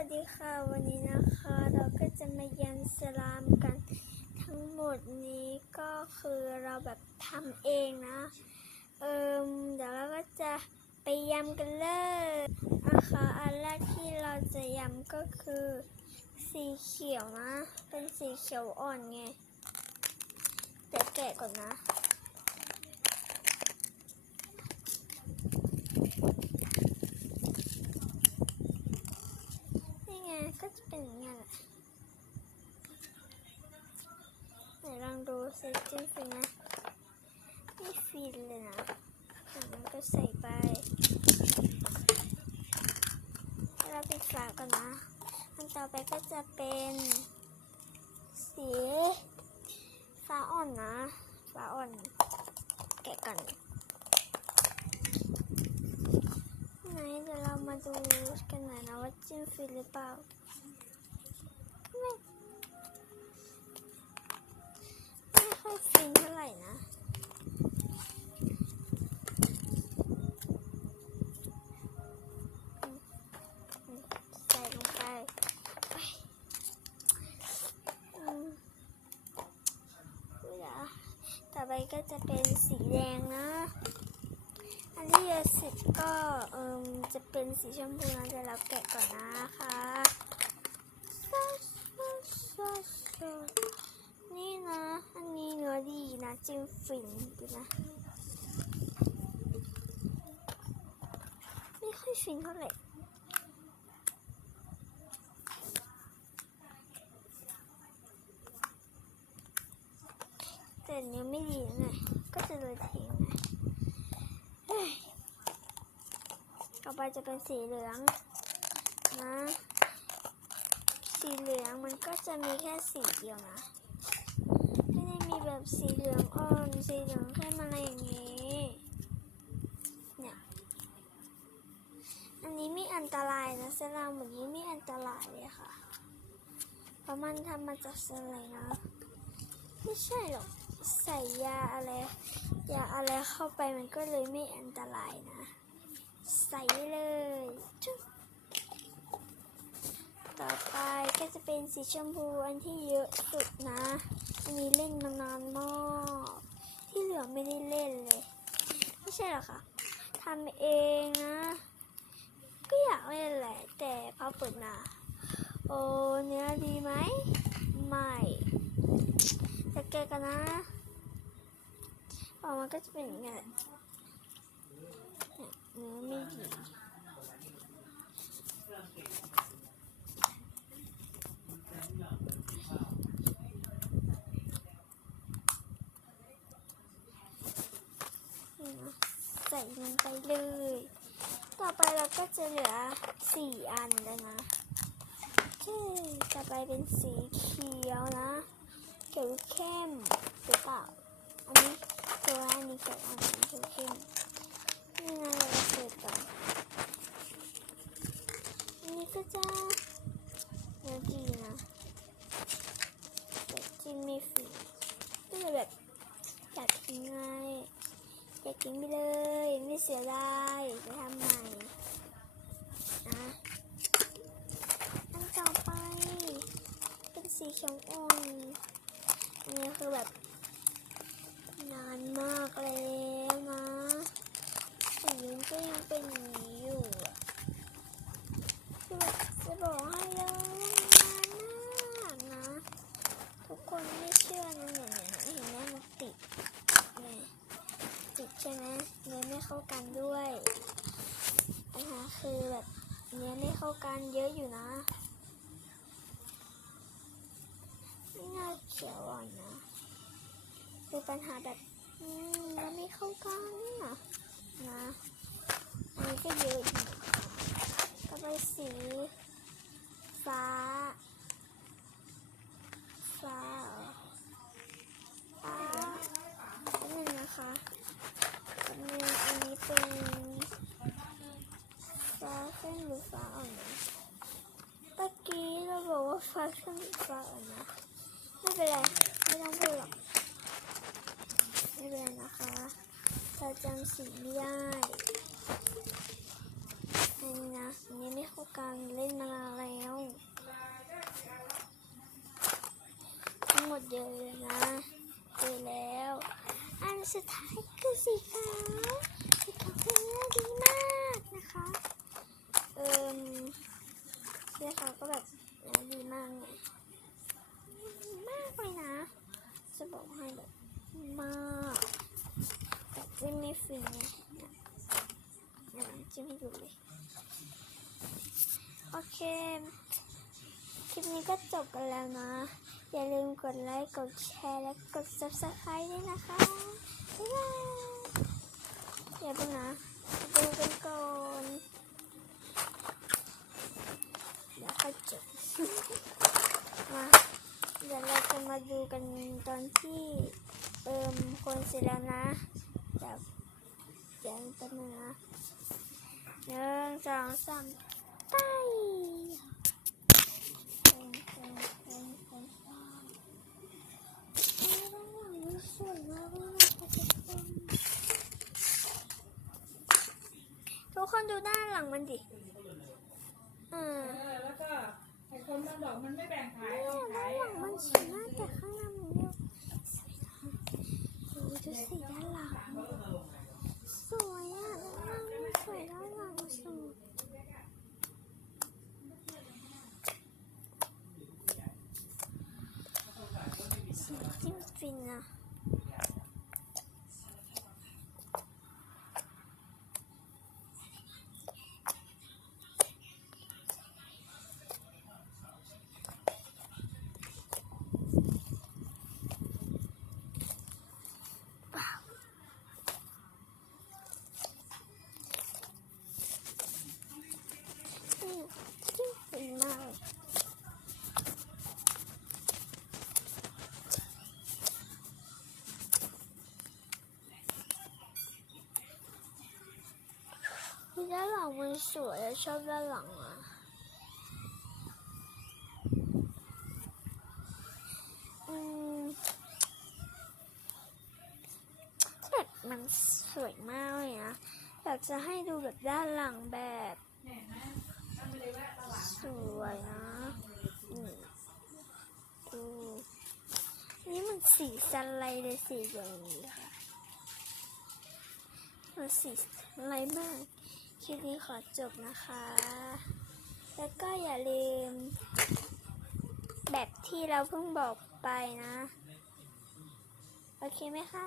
วัสดีค่ะ วันนี้นะคะ เราก็จะมายันสลามกัน ทั้งหมดนี้ก็คือเราแบบทำเองนะ เอิมเดี๋ยวเราก็จะไปยำกันเลยนะคะอันแรกที่เราจะยำก็คือ สีเขียวนะ เป็นสีเขียวอ่อนไงแต่แกะก่อนนะ นี่ไง ก็จะเนอย่างนี้แหละไหนลองดูสิจิ้มฟินนะไม่ฟินเลยนะจากนั้นก็ใส่ไปแล้วเราปิดฝาก่อนนะอันต่อไปก็จะเป็นสีฟ้าอ่อนนะฟ้าอ่อนแกะก่อนไหนเดี๋ยวเรามาดูกันหน่อยนะว่าจิ้มฟินหรือเปล่า ไม่ค่อยฟินเท่าไหร่นะใส่ลงไปอืมเดี๋ยวต่อไปก็จะเป็นสีแดงนะ อันที่จะสิบก็เอิมจะเป็นสีชมพูนะเดี๋ยวเราแกะก่อนนะคะ นี่นะ อันนี้เนื้อดีนะจิ้มฟินดูนะ ไม่ค่อยฟินเท่าไหร่แต่เนื้อไม่ดีนะก็จะเลยทิ้งนะเฮ้ยต่อไปจะเป็นสีเหลืองนะ สีเหลืองมันก็จะมีแค่สีเดียวนะ ไม่ได้มีแบบสีเหลืองอ่อนสีเหลืองเข้มอะไรอย่างนี้ เนี่ย อันนี้ไม่อันตรายนะสลามแบบนี้ไม่อันตรายเลยค่ะ เพราะมันทำมาจากสไลด์นะ ไม่ใช่หรอก ใส่ยาอะไร ยาอะไรเข้าไปมันก็เลยไม่อันตรายนะ ใส่เลยจุ๊บต่อไปก็จะ เป็นสีชมพูอันที่เยอะสุดนะ อันนี้เล่นมานานมาก ที่เหลือไม่ได้เล่นเลย ไม่ใช่หรอคะทำเองนะ ก็อยากเล่นแหละ แต่พอเปิดมา โอ้เนื้อดีไหม ไม่จะแกกันนะออกมาก็จะเป็นอย่างนี้เนื้อไม่ดีนี่นะใส่ล งไปเลย ต่อไปเราก็จะเหลือสี่อันแล้วนะโอเคต่อไปเป็นสีเขียวนะเขียวเข้มหรือเปล่าอันนี้ตัวอันนี้เกิดอันนี้เขียวเข้มนี่นะเราจะเปิดก่อนอันนี้ก็จะเนื้อดีนะแต่จริงไม่ฝีก็เลยแบบอยากทิ้งไง อยากทิ้งไปเลย ไม่เสียดายจะทำใหม่นะอันต่อไป เป็นสีเขียวอ่อนอันนี้คือแบบ นานมากแล้วนะสีมันก็ยังเป็นอย่างนี้อยู่อะคือแบบจะบอกให้เลยว่านานมากนะ ทุกคนไม่เชื่อนะเนี่ยเนี่ยเห็นไหมมันติดเนี่ยติดใช่ไหมเนื้อไม่เข้ากันด้วยปัญหา คือแบบเนื้อไม่เข้ากันเยอะอยู่นะไม่น่าเขียวอ่อนนะคือปัญหาแบบอืมมันไม่เข้ากันนะนะอันนี้ก็เยอะอยู่ นหรือฟ้าอ่อนนะเมื่อกี้เราบอกว่าฟ้าขึ้นหรือฟ้าอ่อนนะไม่เป็นไรไม่ต้องพูดหรอกไม่เป็นไรนะคะเราจำสีได้นี่นะนี่ไม่เข้ากันเล่นมานาแล้วทั้งหมดเยอะเลยนะเจอแล้ว อันสุดท้ายคือสีขาวสีขาวคือเนื้อดีมากนะคะ สีขาวก็แบบดีมากไงดีมากเลยนะ จะบอกให้แบบมากแบบจิ้มไม่ฟินไงเนี่ยจิ้มให้ดูเลย โอเค คลิปนี้ก็จบกันแล้วนะ อย่าลืมกดไลค์ กดแชร์ และกด subscribe ด้วยนะคะบ๊ายบายอย่าเพิ่งนะดูกันก่อน เดี๋ยวค่อยจบ มาเดี๋ยวเราจะมาดูกันตอน ที่เติมคนเสร็จแล้วนะเดี๋ยวเดี๋ยวแป๊บนึงนะหนึ่งสองสามไปเติมเติมเติมเติมเติมเฮ้ยด้านหลังมันสวยมากเลยนะคะทุกคนทุกคนดูด้านหลังมันดิอืมเออแล้วก็ไอ้คนมันดอกมันไม่แบ่งขายเนี่ยเอาด้าขานยหลังมันสวยมากแต่ข้างหน้ามันเยอะ ดูดูสิด้านหลังสวยอะด้านหลังมันสวยด้านหลังมันสวยสีจิ้มฟินอะอืมจิ้มฟินมากเลย ด้านหลังมันสวยชอบด้านหลังอะอืมแบบมันสวยมากเลยนะอยากจะให้ดูแบบด้านหลังแบบสวยนะดูนี่มันสีสไลด์เลยสีอย่างนี้ค่ะมันสีสไลด์มาก คลิปนี้ขอจบนะคะ แล้วก็อย่าลืม แบบที่เราเพิ่งบอกไปนะ โอเคไหมคะ